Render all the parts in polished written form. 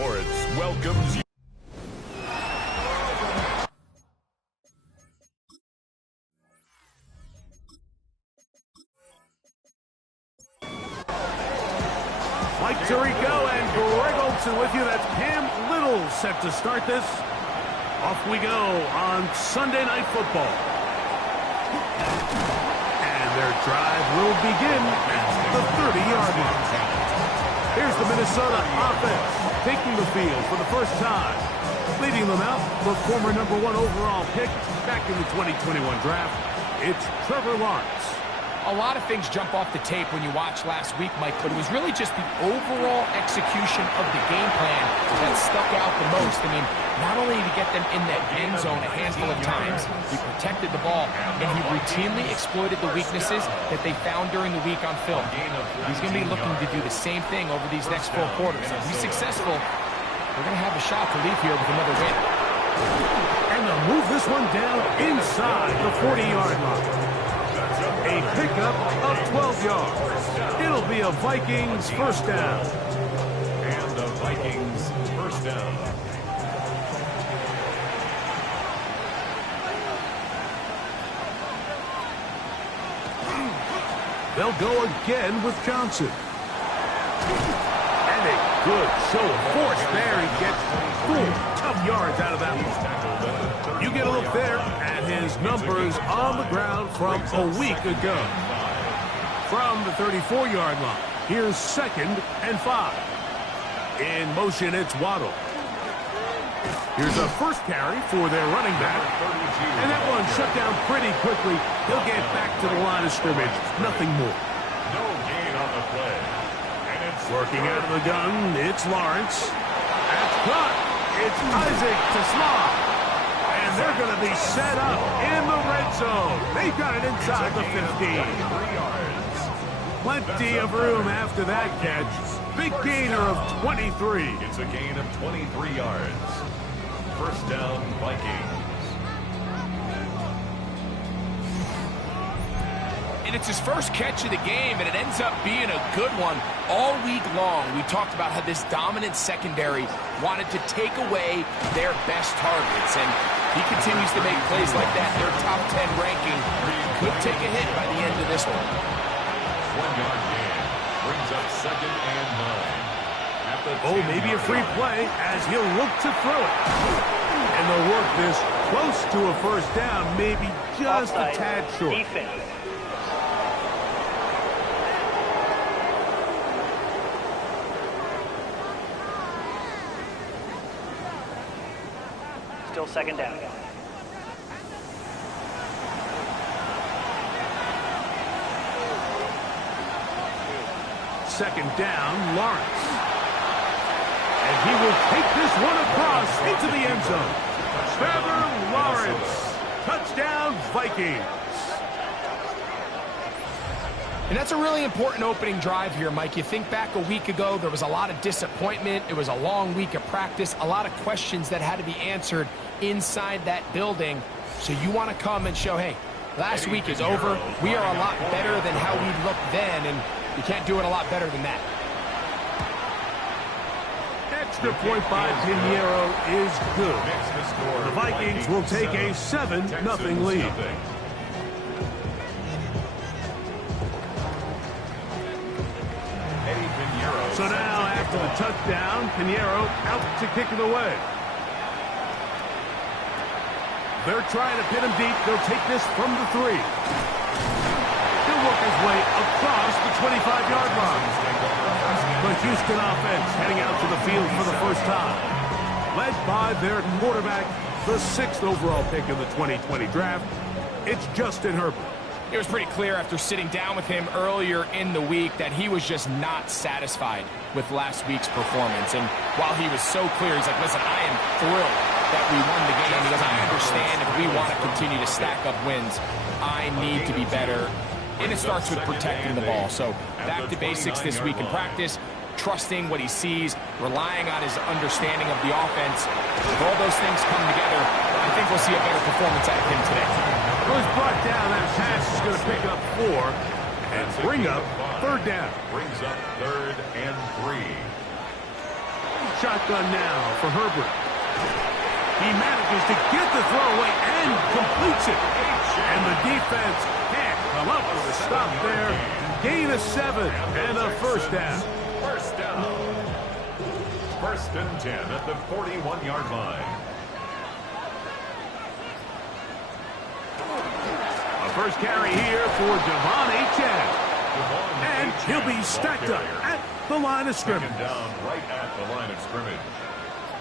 Sports welcomes you. Mike Tirico and Greg Olson with you. That's Cam Little set to start this. Off we go on Sunday Night Football. And their drive will begin at the 30-yard line. Here's the Minnesota offense taking the field for the first time. Leading them out, the former #1 overall pick back in the 2021 draft. It's Trevor Lawrence. A lot of things jump off the tape when you watch last week, Mike, but it was really just the overall execution of the game plan that stuck out the most. I mean, not only did he get them in that end zone a handful of times, he protected the ball, and he routinely exploited the weaknesses that they found during the week on film. He's going to be looking to do the same thing over these next 4 quarters. If he's successful, we're going to have a shot to leave here with another win. And they'll move this one down inside the 40-yard line. A pickup of 12 yards. It'll be a Vikings first down. And the Vikings first down. They'll go again with Johnson. And a good show of force there. He gets 4 tough yards out of that one. You get a look there at his numbers on the ground from a week ago. From the 34-yard line, here's 2nd and 5. In motion, it's Waddle. Here's a first carry for their running back. And that one shut down pretty quickly. He'll get back to the line of scrimmage. Nothing more. No gain on the play. And it's working out of the gun, it's Lawrence. That's caught. It's Isaac to Slaw. And they're going to be set up in the red zone. They've got it inside the 15. Plenty of room after that catch. Big gainer of 23. It's a gain of 23 yards. First down, Vikings. And it's his first catch of the game, and it ends up being a good one. All week long, we talked about how this dominant secondary wanted to take away their best targets, and he continues to make plays like that. Their top 10 ranking could take a hit by the end of this one. 1-yard gain brings up 2nd and 9. Oh, maybe a free play as he'll look to throw it. And they'll work this close to a first down, maybe just a tad short. Defense. Still 2nd down. Second down, Lawrence. And he will take this one across into the end zone. Trevor Lawrence. Touchdown, Vikings. And that's a really important opening drive here, Mike. You think back a week ago, there was a lot of disappointment. It was a long week of practice, a lot of questions that had to be answered inside that building. So you want to come and show, hey, last week is over. We are a lot better than how we looked then, and you can't do it a lot better than that. Extra point by Pinheiro is good. The Vikings will take a 7-0 lead. So now, after the touchdown, Pinheiro out to kick it away. They're trying to pin him deep. They'll take this from the 3. He'll work his way across the 25-yard line. The Houston offense heading out to the field for the first time. Led by their quarterback, the 6th overall pick in the 2020 draft. It's Justin Herbert. It was pretty clear after sitting down with him earlier in the week that he was just not satisfied with last week's performance. And while he was so clear, he's like, listen, I am thrilled that we won the game because I understand if we want to continue to stack up wins, I need to be better. And it starts with protecting the ball. So back to basics this week in practice, trusting what he sees, relying on his understanding of the offense. If all those things come together, I think we'll see a better performance out of him today. Well, he's brought down. That pass is going to pick up 4 and bring up 3rd down. Brings up 3rd and 3. shotgun now for Herbert. He manages to get the throw away and completes it. And the defense can't come up with a stop there. Gain of 7 and a first down. First down. First and 10 at the 41-yard line. A first carry here for Devon Achane. And he'll be stacked up at the line of scrimmage. Taken down right at the line of scrimmage.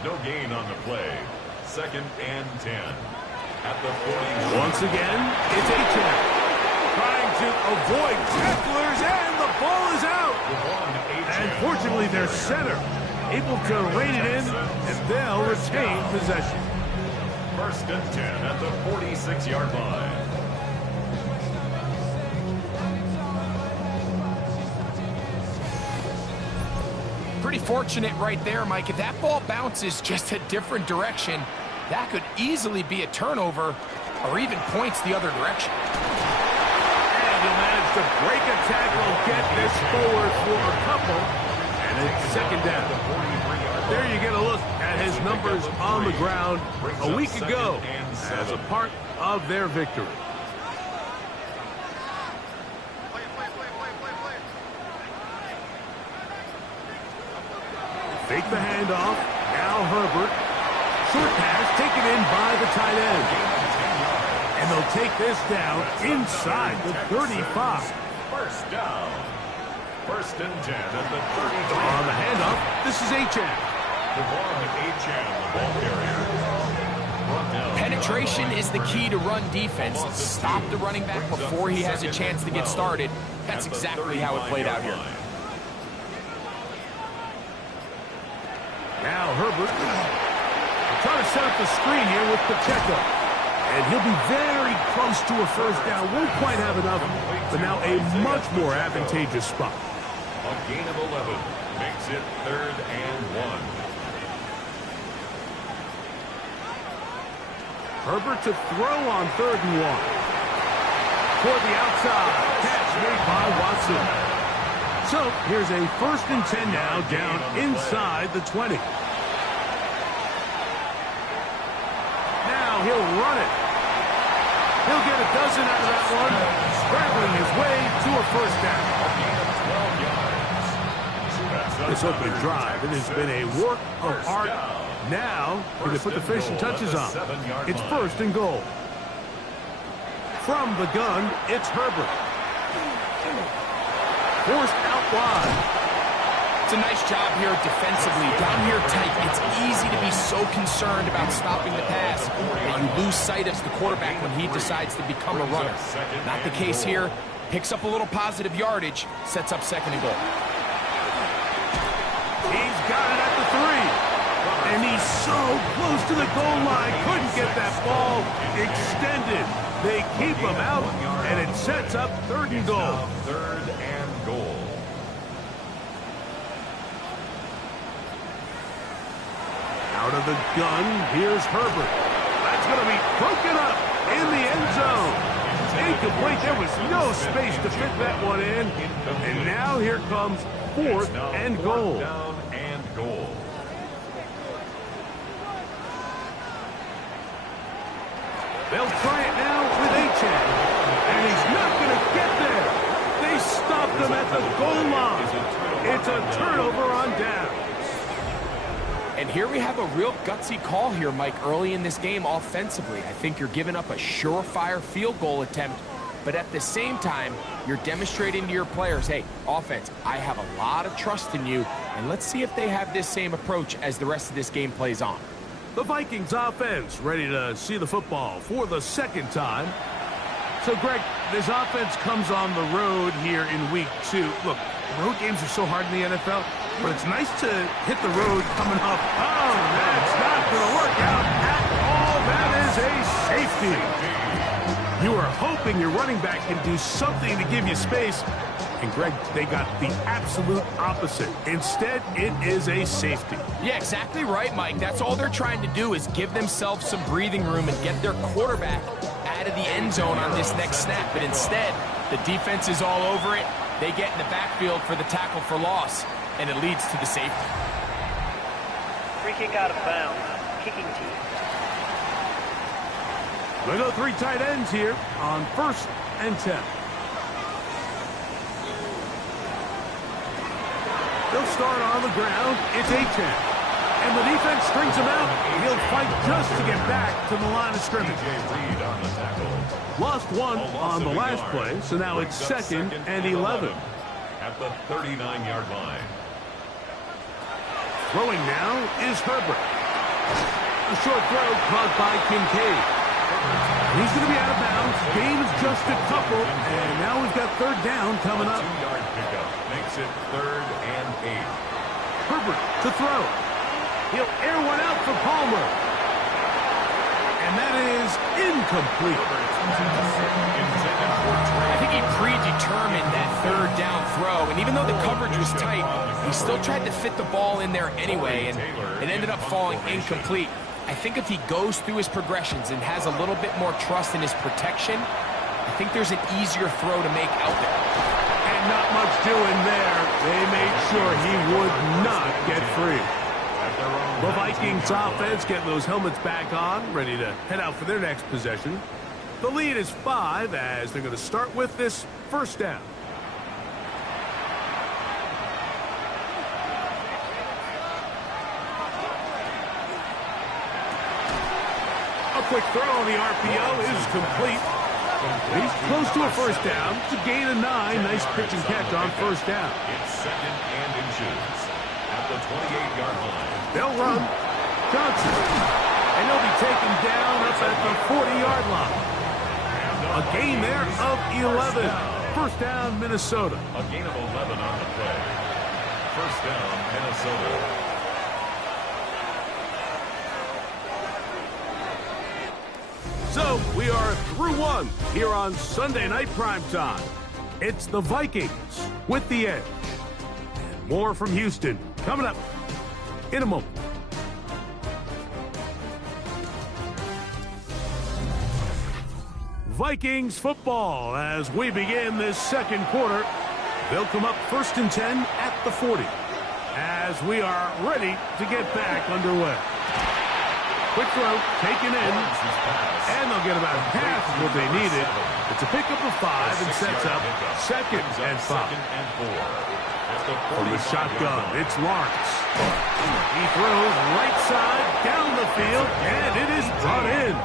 No gain on the play. Second and 10 at the 41. Once again, it's Achane trying to avoid tacklers, and the ball is out. And fortunately, their center able to rein it in, and they'll retain possession. First and 10 at the 46-yard line. Pretty fortunate right there, Mike. If that ball bounces just a different direction, that could easily be a turnover or even points the other direction. And he'll manage to break a tackle, get this forward for a couple, and it's second down. There you get a look at his numbers on the ground a week ago as a part of their victory. Fake the handoff. Now Herbert. Short pass taken in by the tight end. And they'll take this down inside the 35. First down. First and 10 at the 33. On the handoff, this is Achane. Achane, the ball carrier. Penetration is the key to run defense. Stop the running back before he has a chance to get started. That's exactly how it played out here. Now Herbert trying to set up the screen here with Pacheco. And he'll be very close to a first down. Won't quite have enough, but now a much more advantageous spot. A gain of 11 makes it third and 1. Herbert to throw on third and 1. Toward the outside. Catch made by Watson. So here's a first and 10 now down inside the 20. Now he'll run it. He'll get a dozen out of that one, scrambling his way to a first down. This opening drive, it has been a work of art. Now, can they put the finishing touches on? It's first and goal. From the gun, it's Herbert. Forced out wide. It's a nice job here defensively. Down here tight, it's easy to be so concerned about stopping the pass that you lose sight of the quarterback when he decides to become a runner. Not the case here. Picks up a little positive yardage, sets up second and goal. He's got it at the 3. And he's so close to the goal line. Couldn't get that ball extended. They keep him out, and it sets up third and goal. Third and goal. Out of the gun, here's Herbert. That's going to be broken up in the end zone. Incomplete. There was no space to fit that one in. And now here comes fourth and goal. Down and goal. They'll try it now with Achane. And he's not going to get there. They stopped him at the goal line. It's a turnover on down. And here we have a real gutsy call here, Mike, early in this game offensively. I think you're giving up a surefire field goal attempt, but at the same time, you're demonstrating to your players, hey, offense, I have a lot of trust in you, and let's see if they have this same approach as the rest of this game plays on. The Vikings offense ready to see the football for the second time. So, Greg, this offense comes on the road here in week 2. Look, road games are so hard in the NFL, but it's nice to hit the road coming up. Oh, that's not going to work out at all. That is a safety. You are hoping your running back can do something to give you space. And, Greg, they got the absolute opposite. Instead, it is a safety. Yeah, exactly right, Mike. That's all they're trying to do is give themselves some breathing room and get their quarterback out of the end zone on this next snap. But instead, the defense is all over it. They get in the backfield for the tackle for loss, and it leads to the safety. Free kick out of bounds. Kicking team. We go 3 tight ends here on 1st and 10. They'll start on the ground. It's A-10. And the defense strings him out. He'll fight just to get back to the line of scrimmage. Lost 1 on the last play, so now it's 2nd and 11. At the 39-yard line. Throwing now is Herbert. A short throw caught by Kincaid. He's going to be out of bounds. Gain is just a couple, and now we've got 3rd down coming up. 2-yard pickup makes it 3rd and 8. Herbert to throw. He'll air one out for Palmer. And that is incomplete. I think he predetermined that 3rd down throw, and even though the coverage was tight, he still tried to fit the ball in there anyway, and it ended up falling incomplete. I think if he goes through his progressions and has a little bit more trust in his protection, I think there's an easier throw to make out there. And not much doing there. They made sure he would not get free. The Vikings offense getting those helmets back on, ready to head out for their next possession. The lead is 5 as they're going to start with this 1st down. A quick throw on the RPO is complete. He's close to a 1st down. It's a gain of 9. Nice pitch and catch on 1st down. It's 2nd and inches at the 28-yard line. They'll run. Johnson. And he'll be taken down up at the 40-yard line. A gain there of 11. 1st down, Minnesota. A gain of 11 on the play. 1st down, Minnesota. So we are through 1 here on Sunday Night Primetime. It's the Vikings with the edge. And more from Houston coming up in a moment. Vikings football as we begin this 2nd quarter. They'll come up 1st and 10 at the 40 as we are ready to get back underway. Quick throw taken in, and they'll get about half of what they needed. It's a pickup of 5 and sets up 2nd and 5. From the shotgun, it's Lawrence. He throws right side down the field, and it is brought in.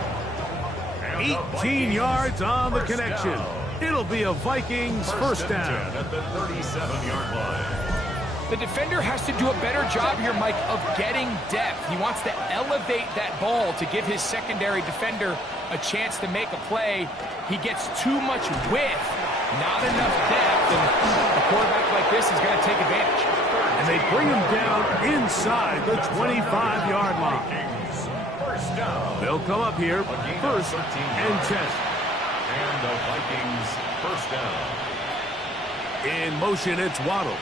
18 yards on the connection. It'll be a Vikings 1st down. At the 37-yard line. The defender has to do a better job here, Mike, of getting depth. He wants to elevate that ball to give his secondary defender a chance to make a play. He gets too much width, not enough depth, and a quarterback like this is going to take advantage. And they bring him down inside the 25-yard line. They'll come up here 1st and 10. And the Vikings 1st down. In motion, it's Waddle.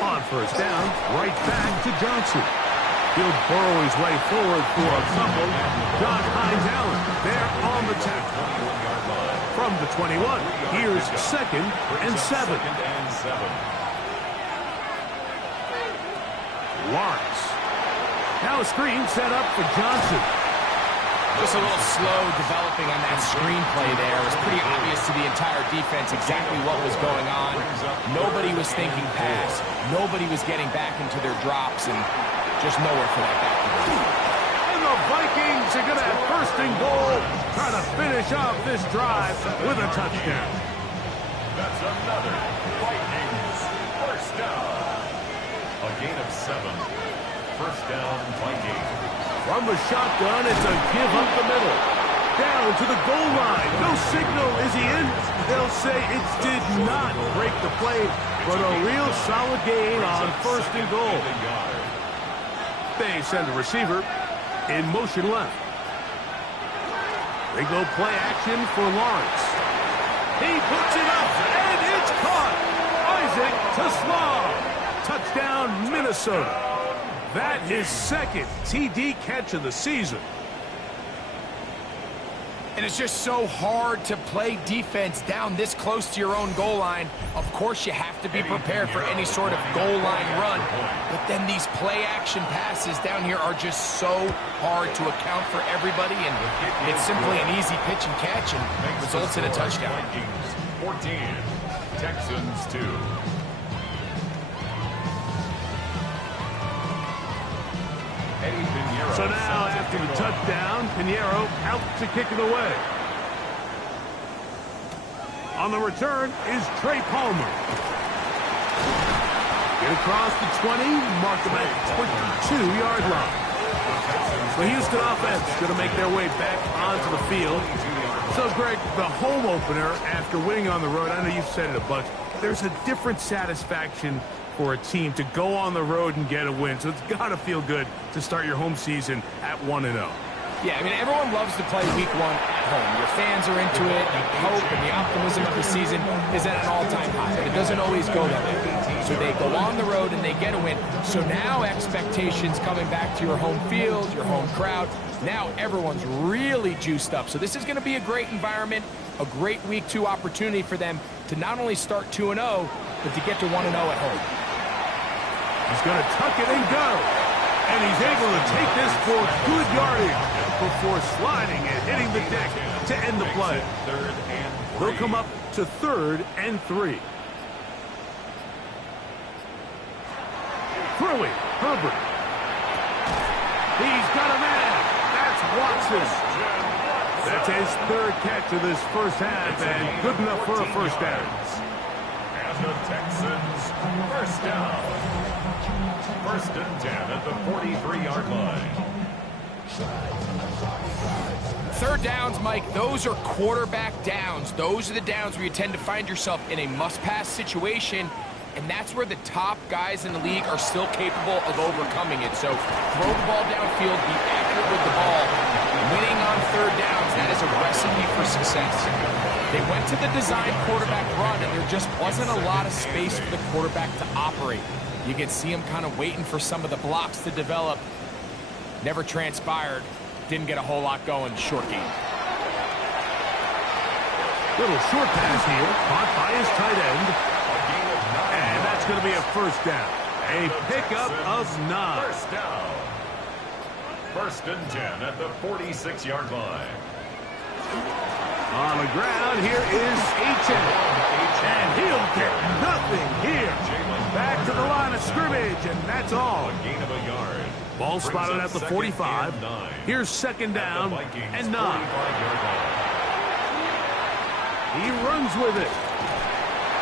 On 1st down, right back to Johnson. He'll burrow his way forward for a couple. John Hines-Allen there on the tackle. From the 21, here's 2nd and 7. Lawrence. Now a screen set up for Johnson. Just a little slow developing on that screenplay there. It was pretty obvious to the entire defense exactly what was going on. Nobody was thinking pass. Nobody was getting back into their drops, and just nowhere for that back to go. And the Vikings are going to have 1st and goal, trying to finish off this drive with a touchdown. That's another Vikings 1st down. A gain of 7. 1st down, Vikings. From the shotgun, it's a give up the middle. Down to the goal line. No signal. Is he in? They'll say it did not break the play, but a real solid gain on 1st and goal. They send the receiver in motion left. They go play action for Lawrence. He puts it up, and it's caught. Isaac to Slaw. Touchdown, Minnesota. That is 2nd TD catch of the season. And it's just so hard to play defense down this close to your own goal line. Of course, you have to be prepared for any sort of goal line run. But then these play-action passes down here are just so hard to account for everybody. And it's simply an easy pitch and catch and results in a touchdown. Vikings 14, Texans 2. So now, after the touchdown, Pinheiro out to kick it away. On the return is Trey Palmer. Get across the 20, mark him at 22-yard line. The Houston offense going to make their way back onto the field. So, Greg, the home opener after winning on the road, I know you've said it a bunch, there's a different satisfaction for a team to go on the road and get a win. So it's got to feel good to start your home season at 1-0. Yeah, I mean, everyone loves to play week 1 at home. Your fans are into it. The hope and the optimism of the season is at an all-time high. But it doesn't always go that way. So they go on the road and they get a win. So now expectations coming back to your home field, your home crowd. Now everyone's really juiced up. So this is going to be a great environment, a great week 2 opportunity for them to not only start 2-0, but to get to 1-0 at home. He's going to tuck it and go. And he's able to take this for good yardage before sliding and hitting the deck to end the play. They'll come up to 3rd and 3. Throwing, Herbert. He's got a man. That's Watson. That's his 3rd catch of this first half and good enough for a first down. And the Texans, first down. 1st and 10 at the 43-yard line. 3rd downs, Mike, those are quarterback downs. Those are the downs where you tend to find yourself in a must-pass situation, and that's where the top guys in the league are still capable of overcoming it. So throw the ball downfield, be accurate with the ball. Winning on 3rd downs, that is a recipe for success. They went to the design quarterback run, and there just wasn't a lot of space for the quarterback to operate. You can see him kind of waiting for some of the blocks to develop. Never transpired. Didn't get a whole lot going. Short game. Little short pass here. Caught by his tight end. And that's going to be a first down. A pickup of 9. First down. 1st and 10 at the 46-yard line. On the ground, here is H.M. And he'll get nothing here. Back to the line of scrimmage, and that's all. A gain of a yard. Ball spotted at the 45. Here's 2nd down and 9. He runs with it.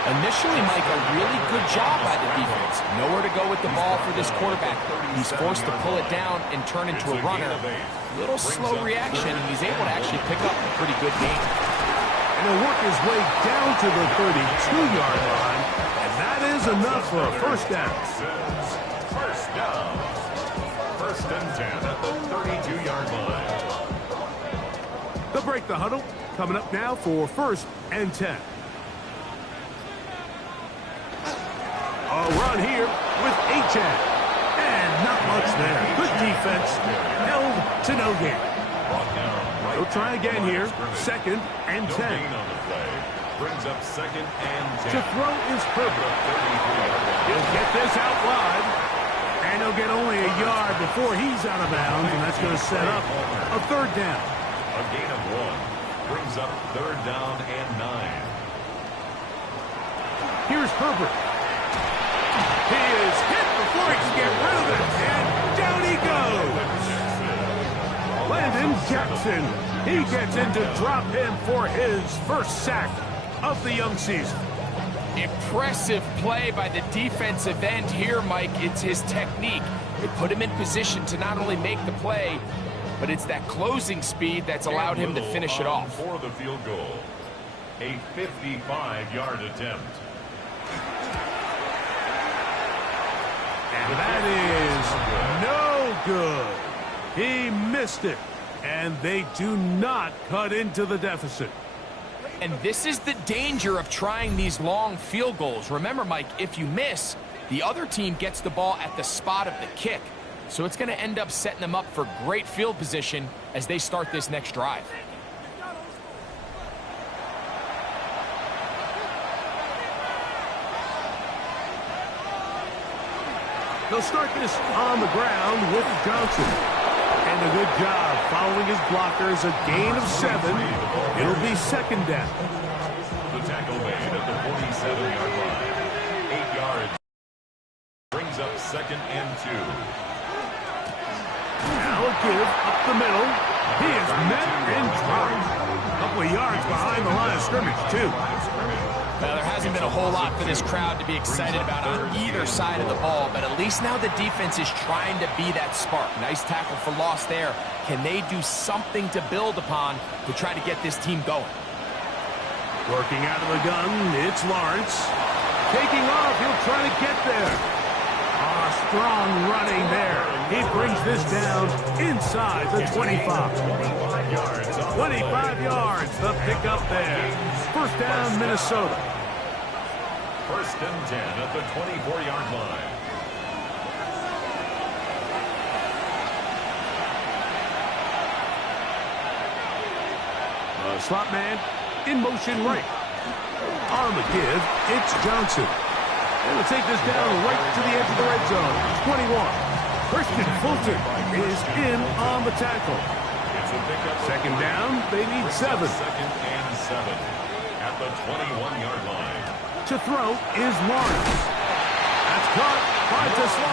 Initially, Mike, a really good job by the defense. Nowhere to go with the ball for this quarterback. He's forced to pull it down and turn into a runner. Little slow reaction, and he's able to actually pick up a pretty good gain. And he'll work his way down to the 32-yard line, and that is enough for a first down. First down. 1st and 10 at the 32-yard line. They'll break the huddle. Coming up now for 1st and 10. A run here with H.M. And not much there. Good defense. Held to no gain. They'll try again here. 2nd and 10. Brings up 2nd and 10. To throw is Herbert. He'll get this out wide. And he'll get only a yard before he's out of bounds. And that's going to set up a 3rd down. A gain of 1. Brings up 3rd down and 9. Here's Herbert. He is hit before he can get rid of it, and down he goes. Landon Jackson, he gets in to drop him for his first sack of the young season. Impressive play by the defensive end here, Mike. It's his technique. It put him in position to not only make the play, but it's that closing speed that's allowed him to finish it off. For the field goal, a 55-yard attempt. And that is no good. He missed it, and they do not cut into the deficit. And this is the danger of trying these long field goals. Remember, Mike, if you miss, the other team gets the ball at the spot of the kick. So it's going to end up setting them up for great field position as they start this next drive. They'll start this on the ground with Johnson. And a good job following his blockers. A gain of 7. It'll be second down. The tackle made at the 47-yard line. 8 yards. Brings up second and 2. Now a give up the middle. He is met and dropped. A couple of yards behind the line of scrimmage, too. Well, there hasn't been a whole lot for this crowd to be excited about on either side of the ball, but at least now the defense is trying to be that spark. Nice tackle for loss there. Can they do something to build upon to try to get this team going? Working out of the gun, it's Lawrence. Taking off, he'll try to get there. Strong running there. He brings this down inside the 25. 25 yards, the pickup there. First down, Minnesota. First and 10 at the 24-yard line. The slot man in motion right. On the give, it's Johnson. They will take this down right to the edge of the red zone. 21. Christian Fulton is in on the tackle. Second down, they need 7. Second and 7 at the 21-yard line. To throw is Lawrence. That's caught by Tesla.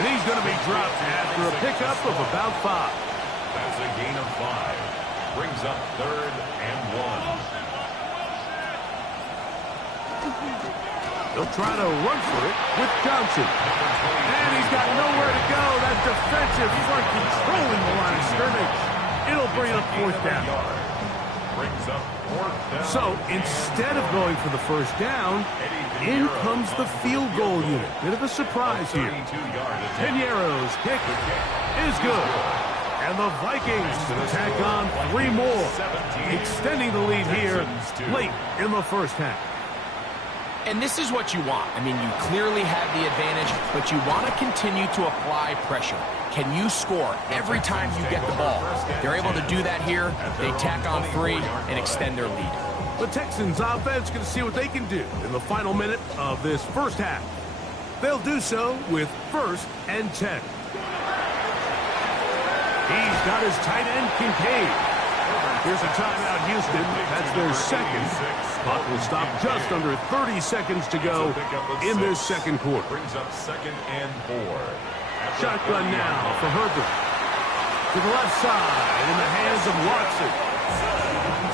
And he's going to be dropped after a pickup of about 5. That's a gain of 5. Brings up third and 1. They'll try to run for it with Johnson. And he's got nowhere to go. That defensive front controlling the line of scrimmage. It'll bring up fourth down. Brings up fourth down. So instead of going for the first down, in comes the field goal unit. Bit of a surprise here. Piñeiro's kick is good. And the Vikings going to tack on 3 more, extending the lead here late in the first half. And this is what you want. I mean, you clearly have the advantage, but you want to continue to apply pressure. Can you score every time you get the ball? They're able to do that here. They tack on 3 and extend their lead. The Texans offense going to see what they can do in the final minute of this first half. They'll do so with first and 10. He's got his tight end, Kincaid. Here's a timeout, Houston. That's their second. Clock will stop just under 30 seconds to go in this second quarter. Brings up second and 4. Shotgun now for Herbert. To the left side in the hands of Watson.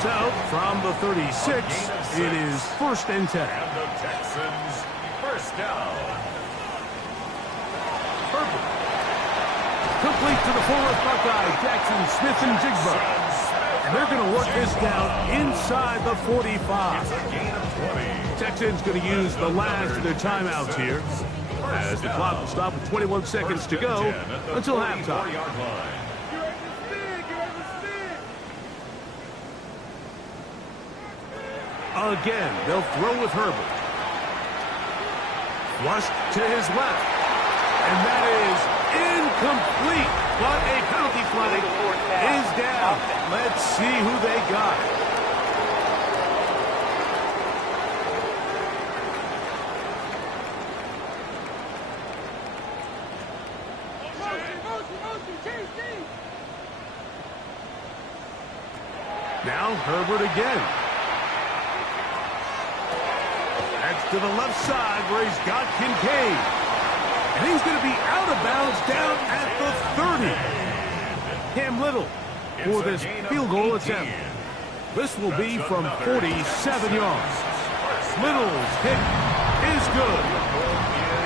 So, from the 36, it is first and 10. And the Texans first down. Herbert. Complete to the former Buckeye, Jackson, Smith, and Jigba. And they're going to work this down inside the 45. It's a gain of 20. Texans going to use the last of their timeouts here, as the clock will stop with 21 seconds to go until halftime. Again, they'll throw with Herbert. Flushed to his left. And that is incomplete. But a penalty flag is down. Let's see who they got. Now Herbert again. That's to the left side where he's got Kincaid. And he's going to be out of bounds down at the 30. Cam Little for this field goal attempt. This will be from 47 yards. Little's kick is good.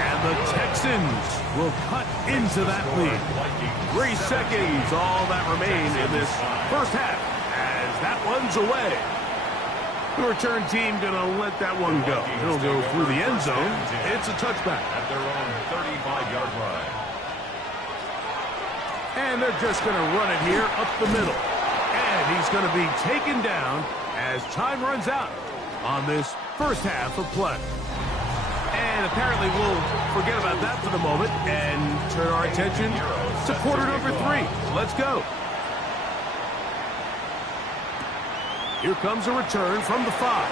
And the Texans will cut into that lead. 3 seconds, all that remain in this first half, as that one's away. The return team going to let that one go. It'll go through the end zone. It's a touchback. At their own 35-yard line. And they're just going to run it here up the middle. And he's going to be taken down as time runs out on this first half of play. And apparently we'll forget about that for the moment and turn our attention to quarter number 3. Let's go. Here comes a return from the 5.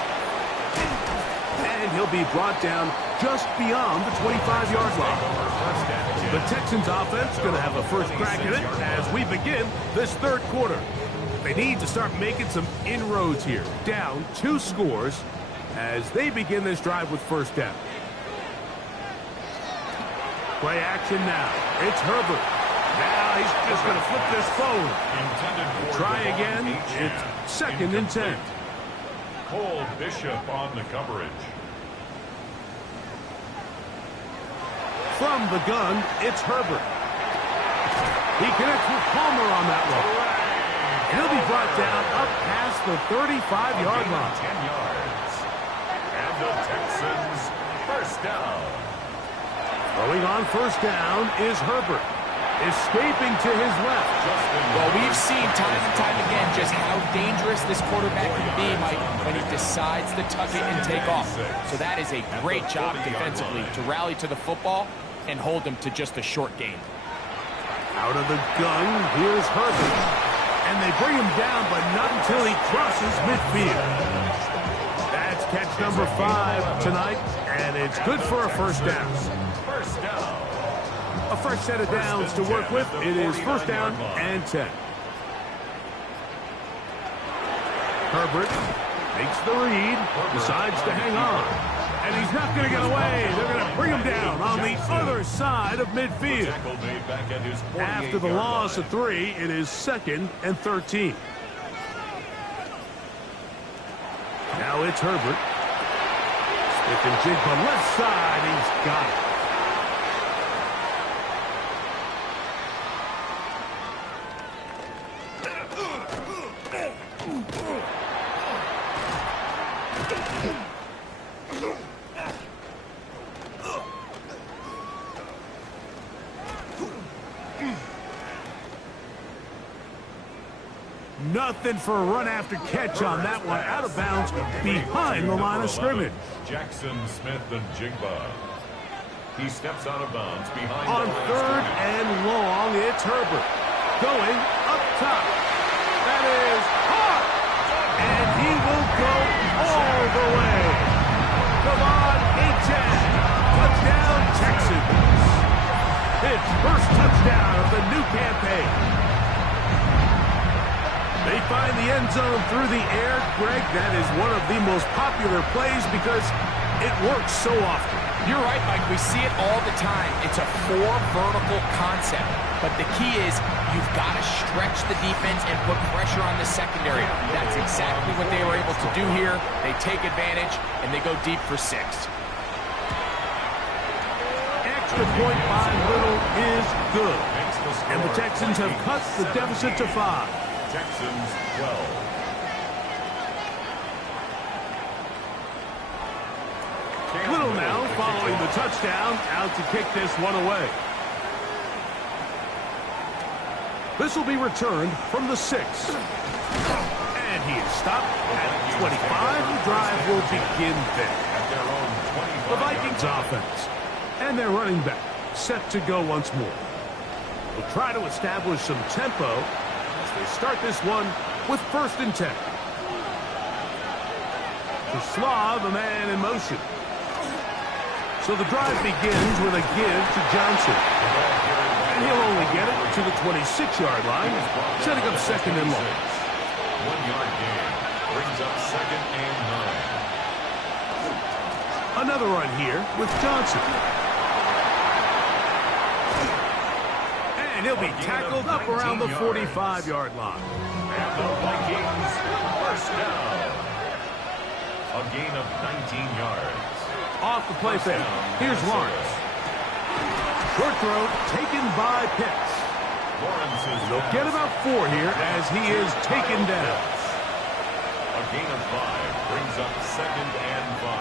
And he'll be brought down just beyond the 25-yard line. The Texans offense going to have a first crack at it as we begin this third quarter. They need to start making some inroads here. Down 2 scores as they begin this drive with first down. Play action now. It's Herbert. Now he's just going to flip this forward. Try again. It's 2nd and 10. Cole Bishop on the coverage. From the gun, it's Herbert. He connects with Palmer on that one. He'll be brought down up past the 35-yard line. 10 yards. And the Texans first down. Throwing on first down is Herbert. Escaping to his left. Well, we've seen time and time again just how dangerous this quarterback can be, Mike, when he decides to tuck it and take off. So that is a great job defensively to rally to the football and hold him to just a short gain. Out of the gun, here's Herbert. And they bring him down, but not until he crosses midfield. That's catch number 5 tonight, and it's good for a first down. First down. A fresh set of downs to work with. It is first down and 10. Herbert makes the read, decides to hang on. And he's not going to get away. They're going to bring him down on the other side of midfield. After the loss of 3, it is 2nd and 13. Now it's Herbert. Smith and Jigba left side. He's got it. Nothing for a run after catch on that one. Out of bounds behind the line of scrimmage. Jackson Smith and Jigba. He steps out of bounds behind on the line 3rd and long, it's Herbert. Going up top. That is hard. And he will go all the way. Come on, 8-10. Touchdown, Texans. His first touchdown of the new campaign. They find the end zone through the air. Greg, that is one of the most popular plays because it works so often. You're right, Mike. We see it all the time. It's a 4 vertical concept. But the key is you've got to stretch the defense and put pressure on the secondary. That's exactly what they were able to do here. They take advantage, and they go deep for 6. Extra point by Little is good. And the Texans have cut the deficit to 5. Texans 12. Little now following the touchdown, out to kick this one away. This will be returned from the 6. And he is stopped at 25. The drive will begin there. The Vikings offense and their running back set to go once more. We'll try to establish some tempo as they start this one with 1st and 10. To Slaw, the man in motion. So the drive begins with a give to Johnson. And he'll only get it to the 26-yard line, setting up 2nd and long. 1-yard gain brings up 2nd and 9. Another run here with Johnson. And he'll be tackled up around the 45-yard line. And the Vikings first down. A gain of 19 yards. Off the play fake. Here's Lawrence. Short throw taken by Pitts. They'll get about 4 here as he is taken down. A gain of 5 brings up 2nd and 5.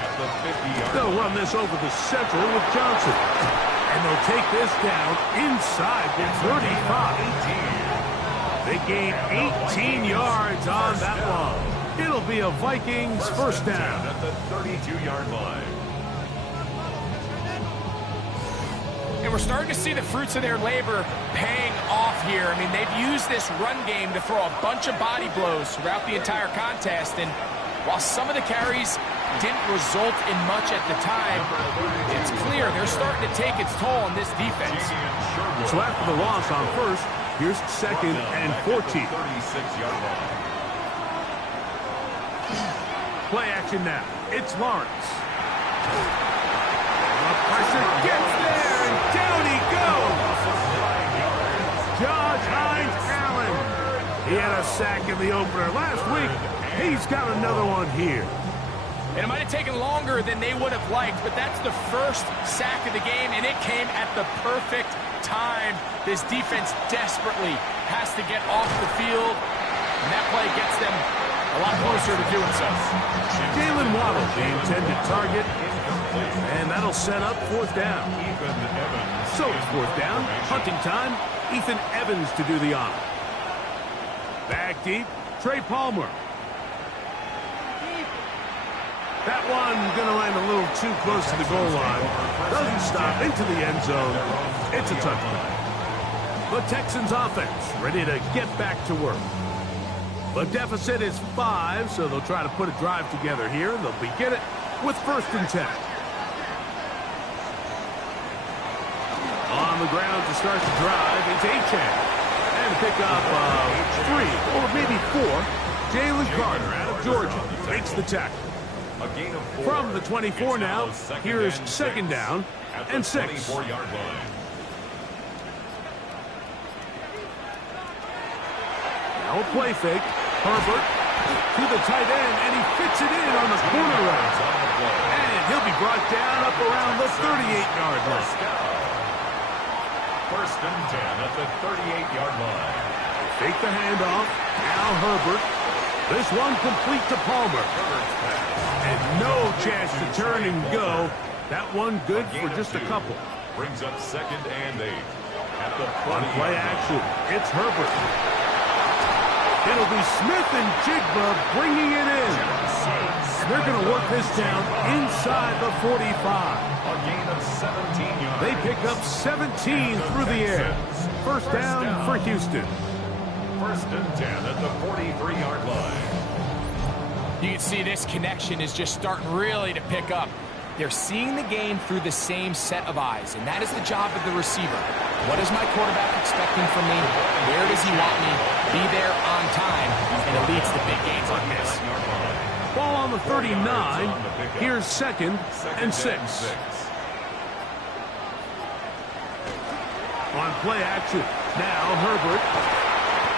At the 50-yard They'll line. run this over the center with Johnson. And they'll take this down inside the 35. They gain 18 yards on that one. It'll be a Vikings first down. At the 32-yard line. And we're starting to see the fruits of their labor paying off here. I mean, they've used this run game to throw a bunch of body blows throughout the entire contest. And while some of the carries didn't result in much at the time, it's clear they're starting to take its toll on this defense. So after the loss on first, here's 2nd and 14. Play action now. It's Lawrence. The pressure gets there, and down he goes. Josh Hines-Allen. He had a sack in the opener last week. He's got another one here. And it might have taken longer than they would have liked, but that's the first sack of the game, and it came at the perfect time. This defense desperately has to get off the field, and that play gets them a lot closer to doing so. Jalen Waddle, the intended target, and that'll set up 4th down. So it's 4th down, hunting time. Ethan Evans to do the honor. Back deep, Trey Palmer. That one going to land a little too close to the goal line. Doesn't stop into the end zone. It's a touchdown. The Texans offense ready to get back to work. The deficit is 5, so they'll try to put a drive together here. They'll begin it with 1st and 10. On the ground to start the drive, it's Achane. And pick up 3 or maybe 4. Jalen Carter out of Georgia makes the tackle. From the 24 now, here's 2nd down and 6. Now a play fake. Herbert to the tight end, and he fits it in on the corner route. And he'll be brought down up around the 38-yard line. 1st and 10 at the 38-yard line. Fake the handoff. Now Herbert. This one complete to Palmer. And no chance to turn and go. That one good for just a couple. Brings up 2nd and 8. At the On play action, it's Herbert. It'll be Smith and Jigba bringing it in. They're going to work this down inside the 45. A gain of 17 yards. They pick up 17 through the air. 1st down for Houston. 1st and 10 at the 43-yard line. You can see this connection is just starting really to pick up. They're seeing the game through the same set of eyes, and that is the job of the receiver. What is my quarterback expecting from me? Where does he want me? Be there on time, and it leads to big gains like this. Ball on the 39. Here's 2nd and 6. On play action. Now Herbert.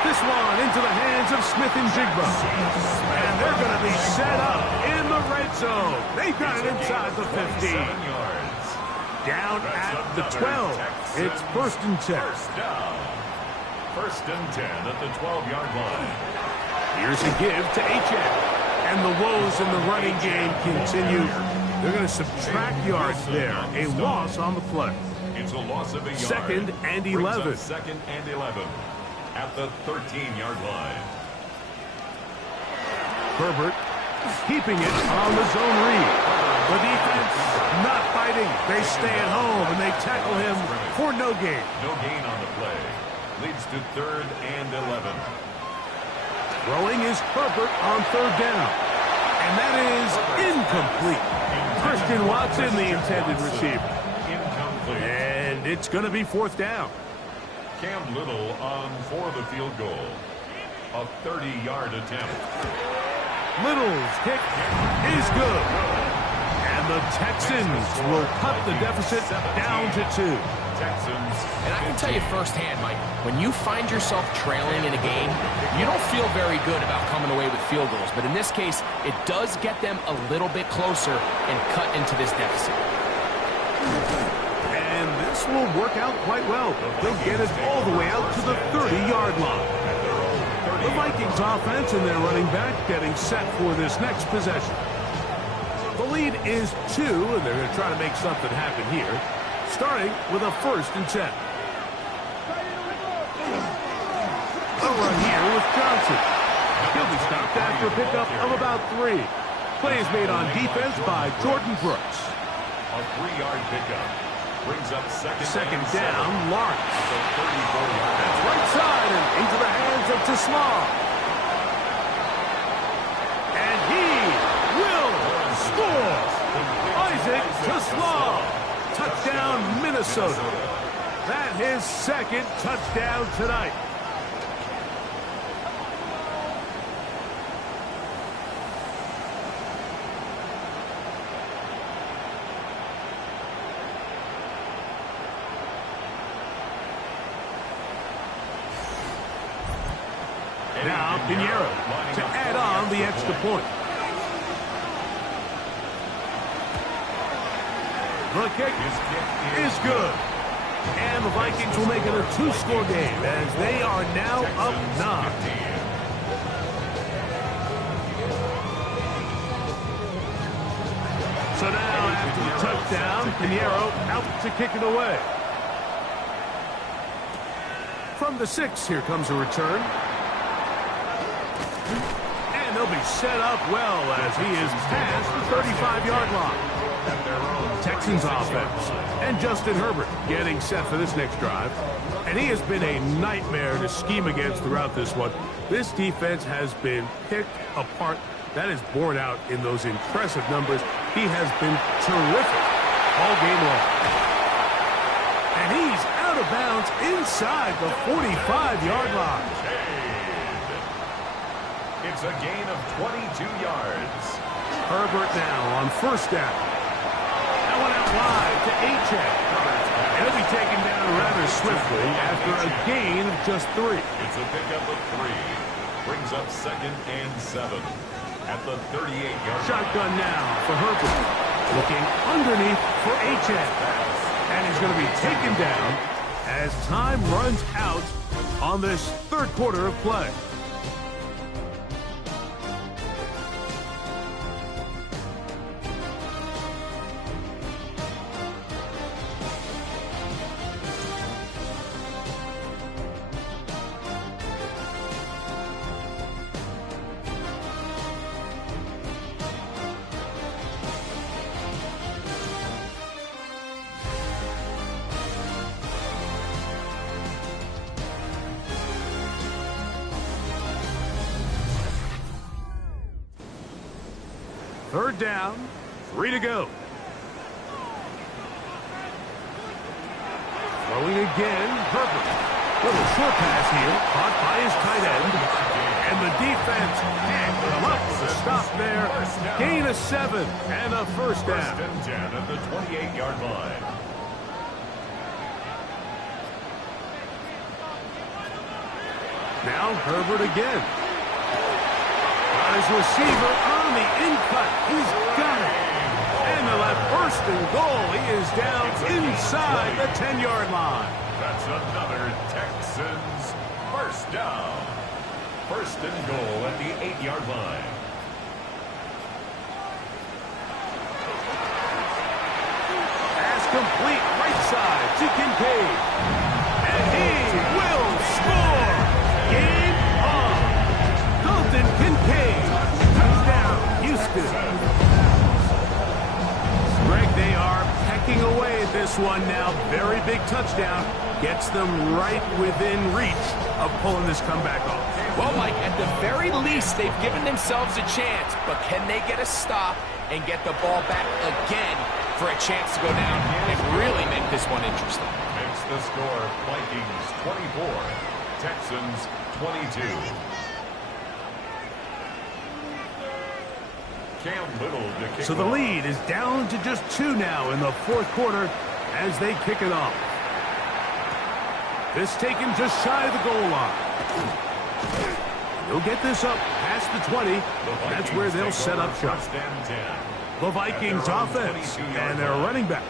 This one into the hands of Smith and Jigba. And they're going to be set up in the red zone. They've got it inside the 15. Down at the 12. It's 1st and 10. 1st and 10 at the 12-yard line. Here's a give to Achane. And the woes in the running game continue. They're going to subtract yards there. A loss on the play. It's a loss of a yard. 2nd and 11. 2nd and 11 at the 13-yard line. Herbert keeping it on the zone read. The defense not fighting. They stay at home, and they tackle him for no gain. No gain on the play. Leads to 3rd and 11. Throwing is Herbert on 3rd down. And that is incomplete. Christian Watson, the intended receiver. Incomplete. And it's going to be 4th down. Cam Little on for the field goal. A 30-yard attempt. Little's kick is good. And the Texans will cut the deficit down to 2. Texans. And I can tell you firsthand, Mike, when you find yourself trailing in a game, you don't feel very good about coming away with field goals. But in this case, it does get them a little bit closer and cut into this deficit. And this will work out quite well. They'll get it all the way out to the 30-yard line. The Vikings offense and their running back getting set for this next possession. The lead is 2, and they're going to try to make something happen here, starting with a 1st and 10. A run here with Johnson. He'll be stopped after a pickup of about 3. Play is made on defense by Jordan Brooks. A 3-yard pickup. Brings up 2nd down, Lawrence. That's right side and into the hands of Tismar. And he will score. to slow. Touchdown, Minnesota. That his second touchdown tonight. Now, Pinheiro to add on the extra point. The kick is good. And the Vikings will make it a two-score game as they are now up 9. So now, after the touchdown, Pinheiro out to kick it away. From the 6, here comes a return. And they'll be set up well as he is past the 35-yard line. Texans offense. And Justin Herbert getting set for this next drive. And he has been a nightmare to scheme against throughout this one. This defense has been picked apart. That is borne out in those impressive numbers. He has been terrific all game long. And he's out of bounds inside the 45-yard line. It's a gain of 22 yards. Herbert now on first down. That one out wide to Achane. He'll be taken down rather swiftly after a gain of just 3. It's a pickup of 3. Brings up 2nd and 7 at the 38-yard. Shotgun now for Herbert. Looking underneath for Achane. And he's going to be taken down as time runs out on this third quarter of play. Third down, 3 to go. Throwing again, Herbert. Little short pass here, caught by his tight end. And the defense can't come up with a stop there. Gain of 7 and a first down. 1st and 10 at the 28-yard line. Now Herbert again. Got his receiver on the in-cut. He's got it. And they'll have 1st and goal. He is down inside the 10-yard line. That's another Texans 1st down. 1st and goal at the 8-yard line. Pass complete right side to Kincaid. And he will score. Game on. Dalton Kincaid. Touchdown, Houston. Greg, they are pecking away at this one now. Very big touchdown. Gets them right within reach of pulling this comeback off. Well, Mike, at the very least, they've given themselves a chance. But can they get a stop and get the ball back again for a chance to go down and really make this one interesting? Makes the score Vikings 24, Texans 22. Cam Little to kick So the off. lead is down to just 2 now in the fourth quarter as they kick it off. This taken just shy of the goal line. They'll get this up past the 20. That's where they'll set up shop. 1st and 10. The Vikings offense and their running back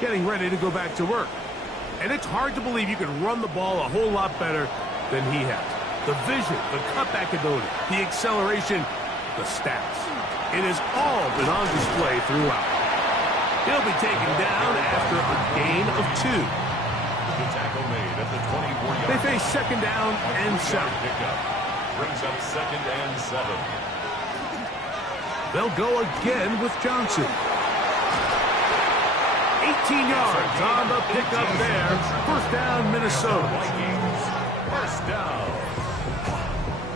getting ready to go back to work. And it's hard to believe you can run the ball a whole lot better than he has. The vision, the cutback ability, the acceleration, the stats. It has all been on display throughout. He'll be taken down after a gain of 2. The tackle made at the 24-yard. They face 2nd down and 7. Pickup. Brings up 2nd and 7. They'll go again with Johnson. 18 yards on the pickup there. 1st down, Minnesota. Vikings 1st down.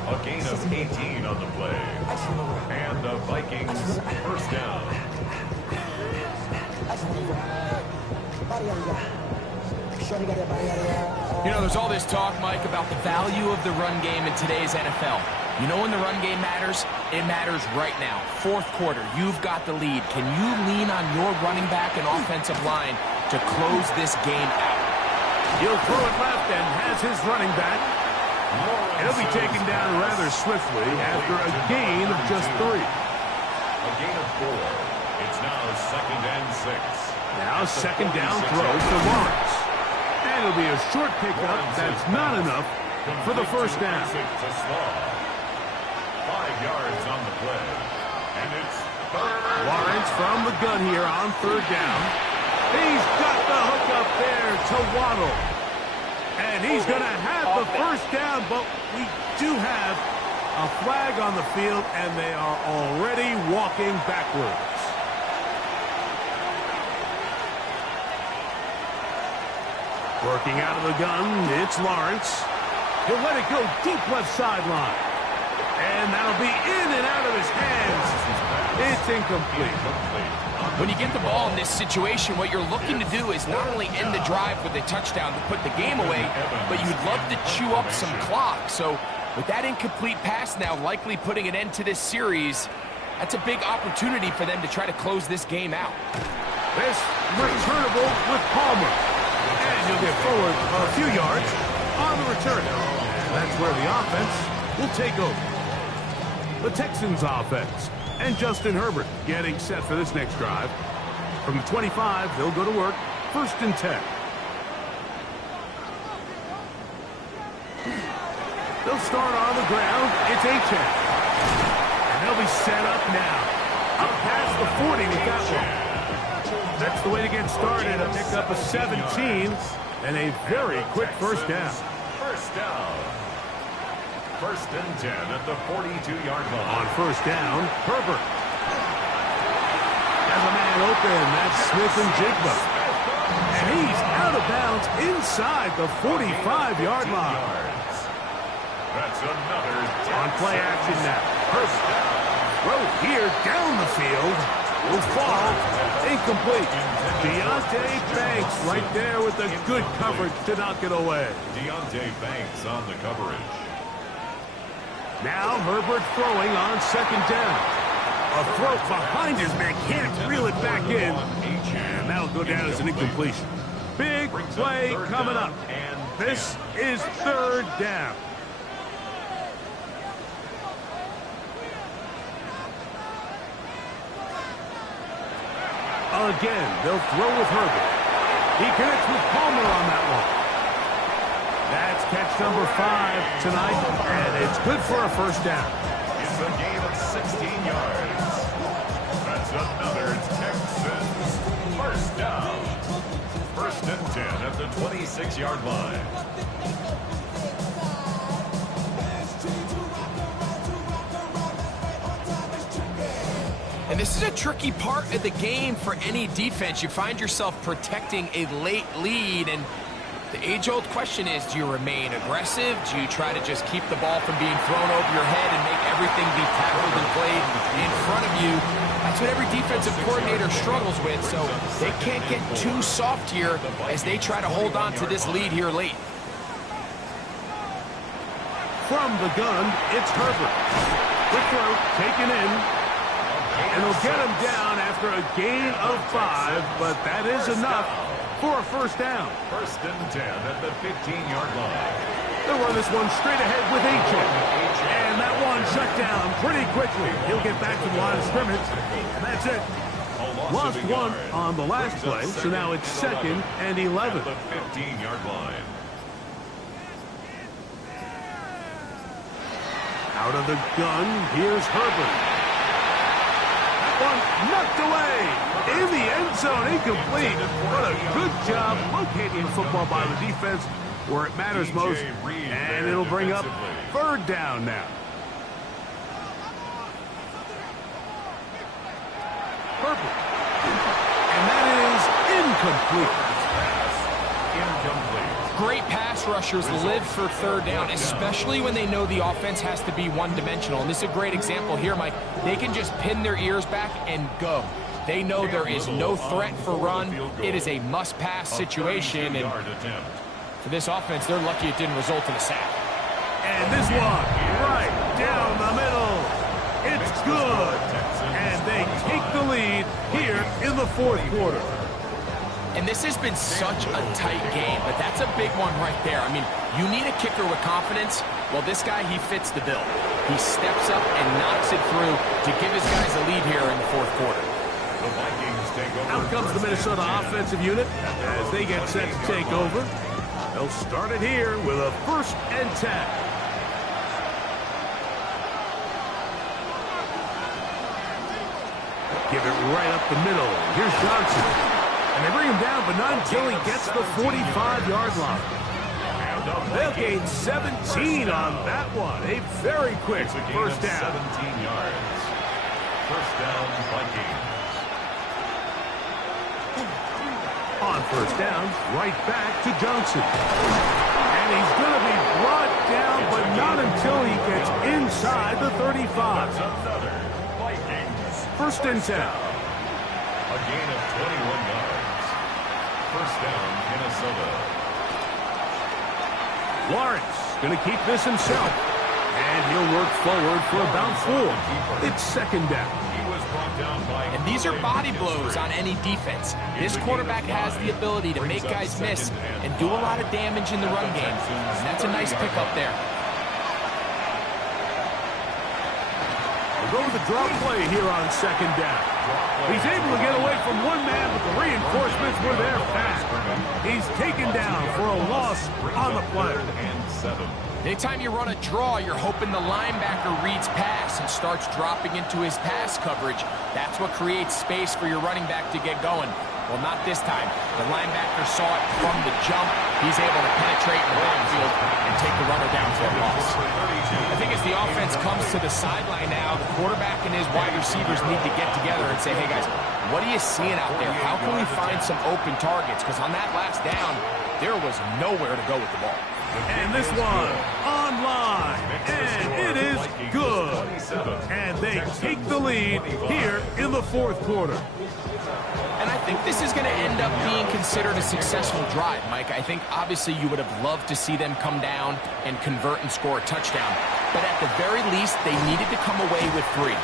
A gain of 18 on the play. And the Vikings 1st down. You know, there's all this talk, Mike, about the value of the run game in today's NFL. You know when the run game matters? It matters right now. Fourth quarter, you've got the lead. Can you lean on your running back and offensive line to close this game out? He'll throw it left and has his running back. He'll be taken down rather swiftly after a gain of just 3. A gain of 4. It's now 2nd and 6. Now second down throw to Lawrence. And it'll be a short pickup that's not enough for the first down. 5 yards on the play. And it's Lawrence from the gun here on 3rd down. He's got the hook up there to Waddle. And he's going to have the first down, but we do have a flag on the field, and they are already walking backwards. Working out of the gun, it's Lawrence. He'll let it go deep left sideline. And that'll be in and out of his hands. It's incomplete. When you get the ball in this situation, what you're looking to do is not only end the drive with a touchdown to put the game away, but you'd love to chew up some clock. So with that incomplete pass now likely putting an end to this series, that's a big opportunity for them to try to close this game out. This returnable with Palmer. And he'll get forward a few yards on the return. That's where the offense will take over. The Texans offense. And Justin Herbert getting set for this next drive. From the 25, they'll go to work. 1st and 10. They'll start on the ground. It's Achane. And they'll be set up now. Up past the 40 with that one. That's the way to get started. A pick up a 17 and a very quick first down. First down. 1st and 10 at the 42-yard line. On first down, Herbert. Has a man open. That's Smith and Jigba. And he's out of bounds inside the 45-yard line. That's another On play action now. Herbert. Throw here down the field. Will fall. Incomplete. Deontay Banks right there with the good coverage to knock it away. Deontay Banks on the coverage. Now Herbert throwing on 2nd down. A throw behind his man, can't reel it back in. And that'll go down as an incompletion. Big play coming up. This is 3rd down. Again, they'll throw with Herbert. He connects with Palmer on that one. That's catch number 5 tonight, and it's good for a first down. It's a gain of 16 yards. That's another Texans first down. 1st and 10 at the 26-yard line. And this is a tricky part of the game for any defense. You find yourself protecting a late lead, and the age-old question is, do you remain aggressive? Do you try to just keep the ball from being thrown over your head and make everything be tackled and played in front of you? That's what every defensive coordinator struggles with, so they can't get too soft here as they try to hold on to this lead here late. From the gun, it's Herbert. Quick throw, taken in. And they'll get him down after a gain of 5, but that is enough for a first down. 1st and 10 at the 15-yard line. They'll run this one straight ahead with Achane. And that one shut down pretty quickly. He'll get back to the line of scrimmage. And that's it. Lost one on the last play, so now it's 2nd and 11. At the 15-yard line. Out of the gun, here's Herbert. One knocked away in the end zone, incomplete. What a good job locating the football by the defense where it matters most. And it'll bring up 3rd down now. Herbert. And that is incomplete. Incomplete. Great pass rushers live for 3rd down, especially when they know the offense has to be one-dimensional. And this is a great example here, Mike. They can just pin their ears back and go. They know there is no threat for run. It is a must-pass situation, and for this offense, they're lucky it didn't result in a sack. And this one, right down the middle. It's good. And they take the lead here in the fourth quarter. And this has been such a tight game, but that's a big one right there. I mean, you need a kicker with confidence. Well, this guy, he fits the bill. He steps up and knocks it through to give his guys a lead here in the fourth quarter. The Vikings take over. Out comes the Minnesota offensive unit as they get set to take over. They'll start it here with a 1st and 10. Give it right up the middle. Here's Johnson. And they bring him down, but not until he gets the 45-yard line. They'll gain 17 on that one. A very quick first down. 17 yards. First down, Vikings. On first down, right back to Johnson. And he's going to be brought down, but not until he gets inside the 35. Another Vikings. 1st and 10. A gain of 21 yards. First down, Minnesota. Lawrence going to keep this himself. And he'll work forward for about 4. It's 2nd down. He was brought down by... And these are body blows on any defense. This quarterback has the ability to make guys miss and do a lot of damage in the run game. And that's a nice pickup there. We'll go with the drop play here on 2nd down. He's able to get away from one man, but the reinforcements were there fast. He's taken down for a loss on the play. Anytime you run a draw, you're hoping the linebacker reads pass and starts dropping into his pass coverage. That's what creates space for your running back to get going. Well, not this time. The linebacker saw it from the jump. He's able to penetrate in the backfield and take the runner down for a loss. I think as the offense comes to the sideline now, the quarterback and his wide receivers need to get together and say, hey, guys, what are you seeing out there? How can we find some open targets? Because on that last down, there was nowhere to go with the ball. And this one online, and it is good. And they take the lead here in the fourth quarter. And I think this is going to end up being considered a successful drive, Mike. I think obviously you would have loved to see them come down and convert and score a touchdown. But at the very least, they needed to come away with 3.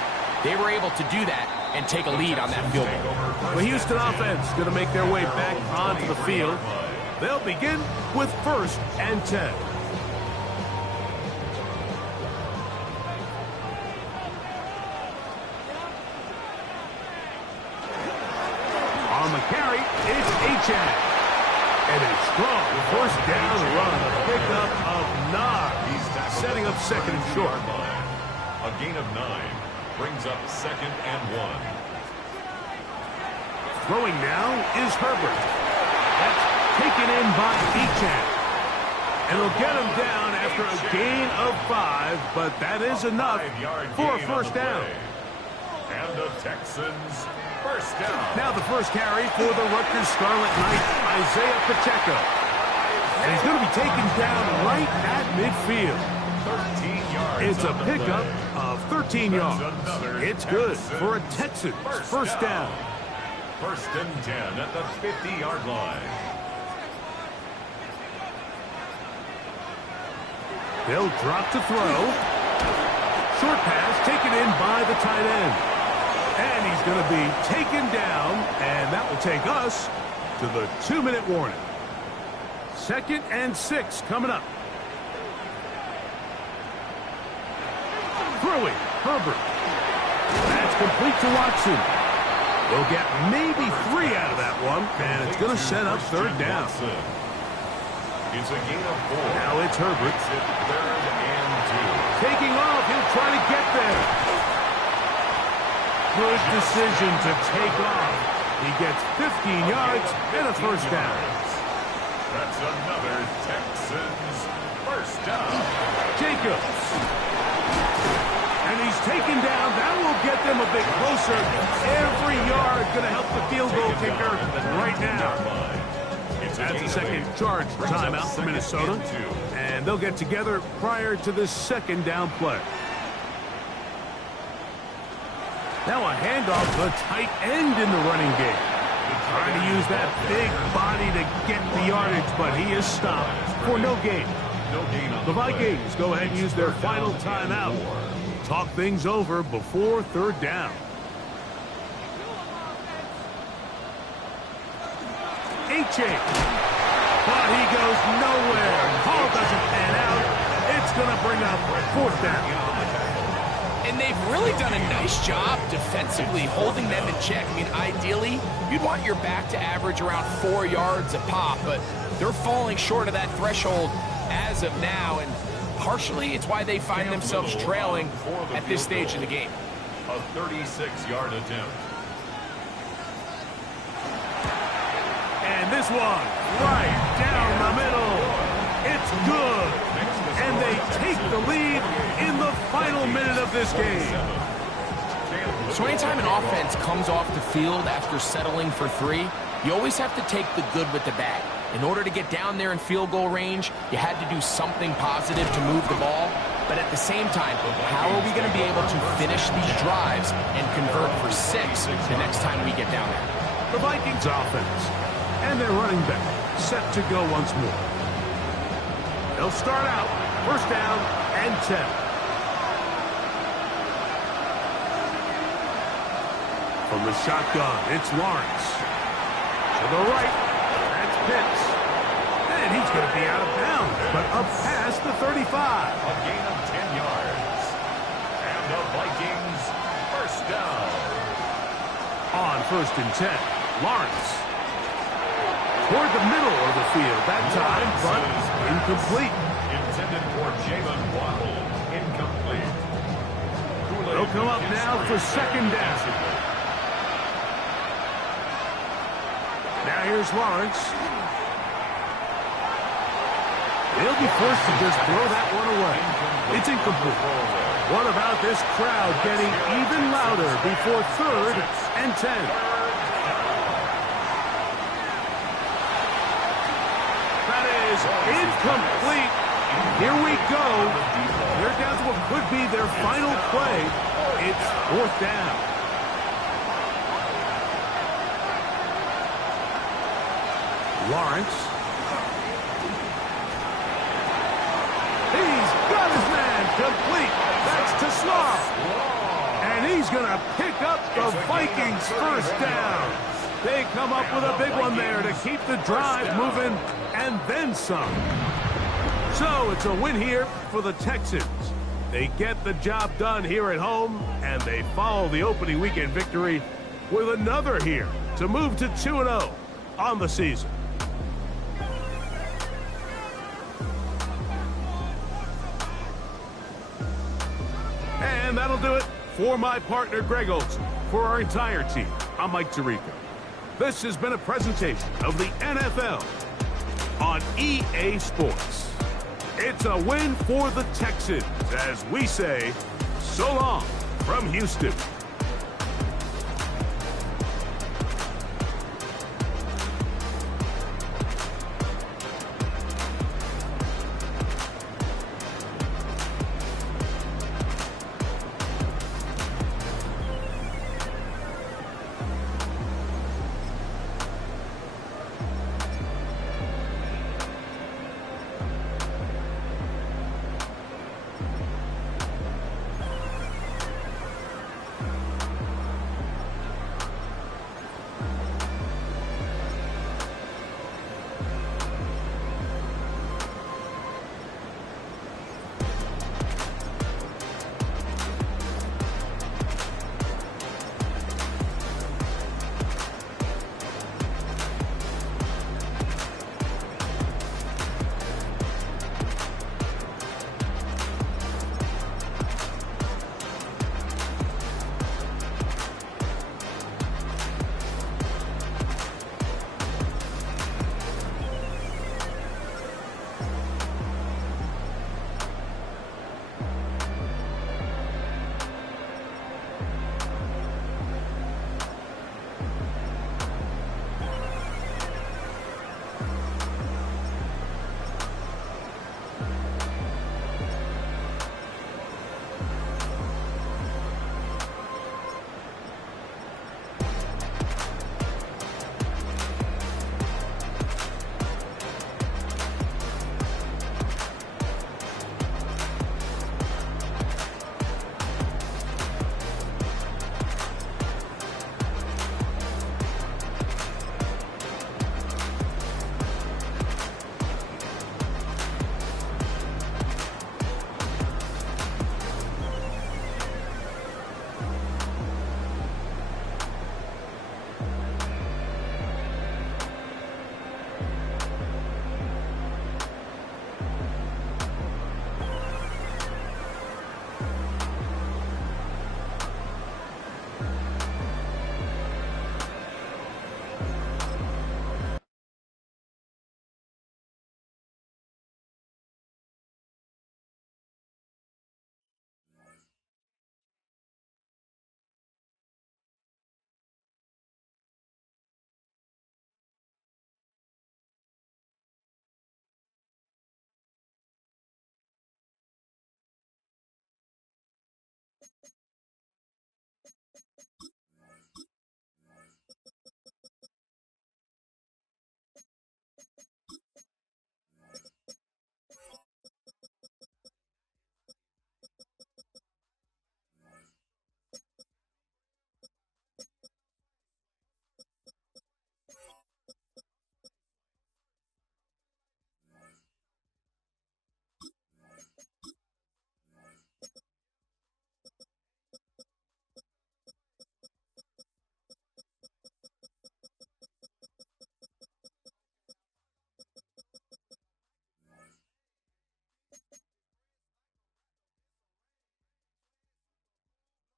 They were able to do that and take a lead on that field goal. The Houston offense going to make their way back onto the field. They'll begin with 1st and 10. On the carry, it's Achane. And a strong 1st down run, a pickup of 9. Setting up 2nd and short. A gain of 9 brings up 2nd and 1. Throwing now is Herbert. That's taken in by Achane. And he'll get him down after a gain of 5, but that is enough for a 1st down. And the Texans, 1st down. Now the first carry for the Rutgers Scarlet Knights, Isaiah Pacheco. And he's going to be taken down right at midfield. 13 yards. It's a pickup of 13 yards. It's good for a Texans 1st down. 1st and 10 at the 50-yard line. They'll drop to throw. Short pass taken in by the tight end. And he's going to be taken down, and that will take us to the 2-minute warning. 2nd and 6 coming up. Throwing, Herbert. That's complete to Watson. They'll get maybe 3 out of that one, and it's going to set up 3rd down. It's a gain of 4. Now it's Herbert. 3rd and 2. Taking off, he'll try to get there. Good decision to take off. He gets 15 yards and a 1st down. That's another Texans 1st down. Jacobs. And he's taken down. That will get them a bit closer. Every yard going to help the field goal kicker right now. That's the 2nd charge timeout for Minnesota. And they'll get together prior to this 2nd down play. Now a handoff to the tight end in the running game. Trying to use that big body to get the yardage, but he is stopped for no gain. The Vikings go ahead and use their final timeout. Talk things over before third down. A-chain. But he goes nowhere. Ball doesn't pan out. It's going to bring up fourth down. And they've really done a nice job defensively holding them in check. I mean, ideally, you'd want your back to average around 4 yards a pop, but they're falling short of that threshold as of now, and partially it's why they find themselves trailing at this stage in the game. A 36-yard attempt. And this one, right down the middle. It's good. And they take the lead in the final minute of this game. So anytime an offense comes off the field after settling for 3, you always have to take the good with the bad. In order to get down there in field goal range, you had to do something positive to move the ball. But at the same time, how are we going to be able to finish these drives and convert for 6 the next time we get down there? The Vikings offense and their running back set to go once more. They'll start out first down and 10. From the shotgun, it's Lawrence. To the right, that's Pitts. And he's going to be out of bounds, but up past the 35. A gain of 10 yards. And the Vikings first down. On first and 10, Lawrence. Toward the middle of the field that time, but incomplete. Intended for Jalen Waddle. Incomplete. They'll come up now for second down. Now here's Lawrence. He'll be forced to just throw that one away. It's incomplete. What about this crowd getting even louder before third and 10? Incomplete. Here we go. They're down to what could be their final play. It's fourth down. Lawrence. He's got his man complete. That's to Slaw. And he's going to pick up the Vikings first down. They come up with a big one there to keep the drive moving and then some. So it's a win here for the Texans. They get the job done here at home, and they follow the opening weekend victory with another here to move to 2-0 on the season. And that'll do it for my partner, Greg Olson. For our entire team, I'm Mike Tirico. This has been a presentation of the NFL on EA Sports. It's a win for the Texans, as we say, so long from Houston.